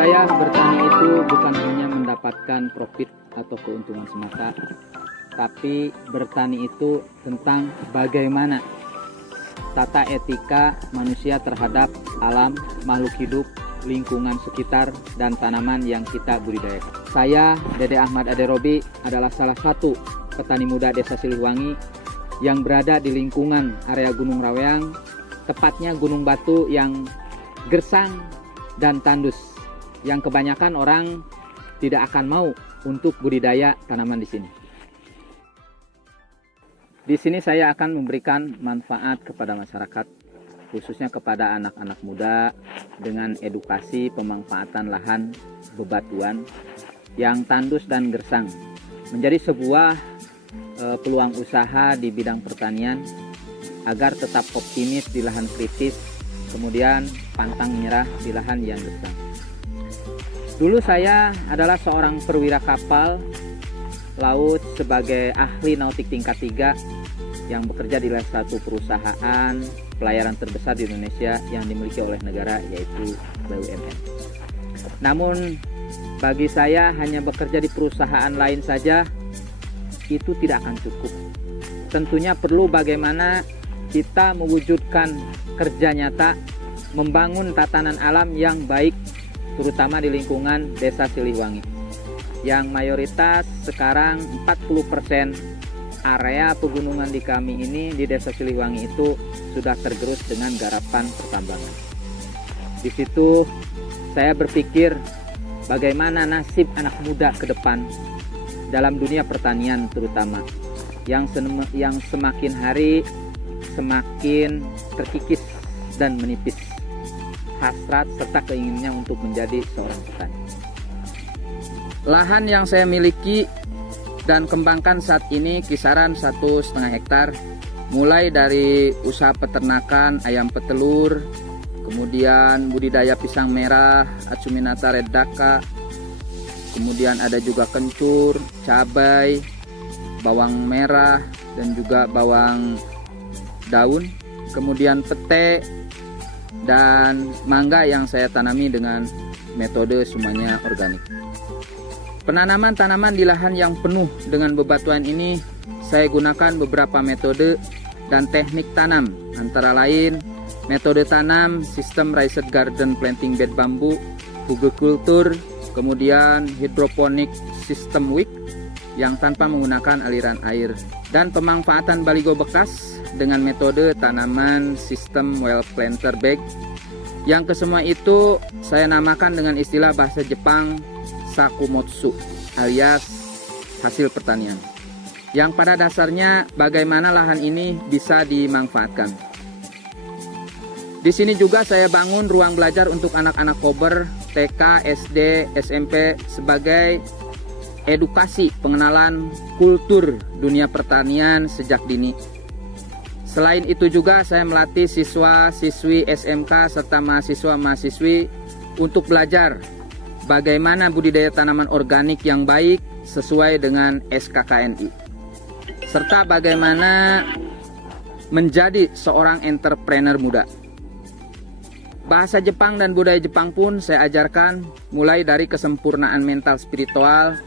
saya, bertani itu bukan hanya mendapatkan profit atau keuntungan semata, tapi bertani itu tentang bagaimana tata etika manusia terhadap alam, makhluk hidup, lingkungan sekitar, dan tanaman yang kita budidayakan. Saya, Dede Ahmad Aderobi, adalah salah satu petani muda Desa Siliwangi yang berada di lingkungan area Gunung Raweang, tepatnya Gunung Batu yang gersang dan tandus, yang kebanyakan orang tidak akan mau untuk budidaya tanaman di sini. Di sini saya akan memberikan manfaat kepada masyarakat, khususnya kepada anak-anak muda, dengan edukasi pemanfaatan lahan bebatuan yang tandus dan gersang menjadi sebuah peluang usaha di bidang pertanian agar tetap optimis di lahan kritis, kemudian pantang menyerah di lahan yang gersang. Dulu saya adalah seorang perwira kapal laut sebagai ahli nautik tingkat 3 yang bekerja di salah satu perusahaan pelayaran terbesar di Indonesia yang dimiliki oleh negara, yaitu BUMN. Namun bagi saya, hanya bekerja di perusahaan lain saja itu tidak akan cukup. Tentunya perlu bagaimana kita mewujudkan kerja nyata, membangun tatanan alam yang baik, terutama di lingkungan Desa Siliwangi, yang mayoritas sekarang 40% area pegunungan di kami ini, di Desa Siliwangi itu sudah tergerus dengan garapan pertambangan. Di situ saya berpikir bagaimana nasib anak muda ke depan dalam dunia pertanian, terutama yang semakin hari semakin terkikis dan menipis hasrat serta keinginannya untuk menjadi seorang petani. Lahan yang saya miliki dan kembangkan saat ini kisaran 1,5 hektar, mulai dari usaha peternakan ayam petelur, kemudian budidaya pisang merah, Acuminata redaca, kemudian ada juga kencur, cabai, bawang merah, dan juga bawang daun, kemudian pete, dan mangga yang saya tanami dengan metode semuanya organik. Penanaman tanaman di lahan yang penuh dengan bebatuan ini, saya gunakan beberapa metode dan teknik tanam, antara lain metode tanam sistem raised garden planting bed bambu, hugelkultur, kemudian hidroponik sistem wick yang tanpa menggunakan aliran air, dan pemanfaatan baligo bekas dengan metode tanaman sistem well planter bag, yang kesemua itu saya namakan dengan istilah bahasa Jepang sakumotsu, alias hasil pertanian, yang pada dasarnya bagaimana lahan ini bisa dimanfaatkan. Di sini juga saya bangun ruang belajar untuk anak-anak kober TK, SD, SMP sebagai edukasi pengenalan kultur dunia pertanian sejak dini. Selain itu juga saya melatih siswa-siswi SMK serta mahasiswa-mahasiswi untuk belajar bagaimana budidaya tanaman organik yang baik sesuai dengan SKKNI, serta bagaimana menjadi seorang entrepreneur muda. Bahasa Jepang dan budaya Jepang pun saya ajarkan, mulai dari kesempurnaan mental spiritual,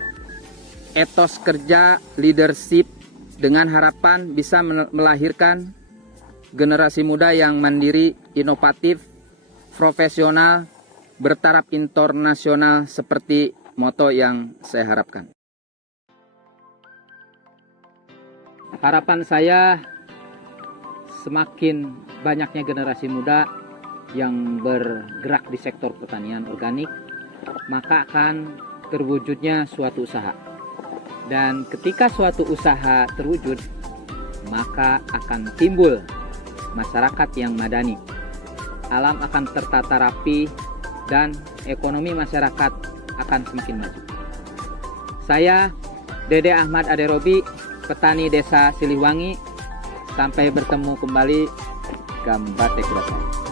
etos kerja, leadership, dengan harapan bisa melahirkan generasi muda yang mandiri, inovatif, profesional, bertaraf internasional seperti moto yang saya harapkan. Harapan saya, semakin banyaknya generasi muda yang bergerak di sektor pertanian organik, maka akan terwujudnya suatu usaha. Dan ketika suatu usaha terwujud, maka akan timbul masyarakat yang madani. Alam akan tertata rapi dan ekonomi masyarakat akan semakin maju. Saya, Dede Ahmad Aderobi, petani Desa Siliwangi. Sampai bertemu kembali. Gambate kudasai.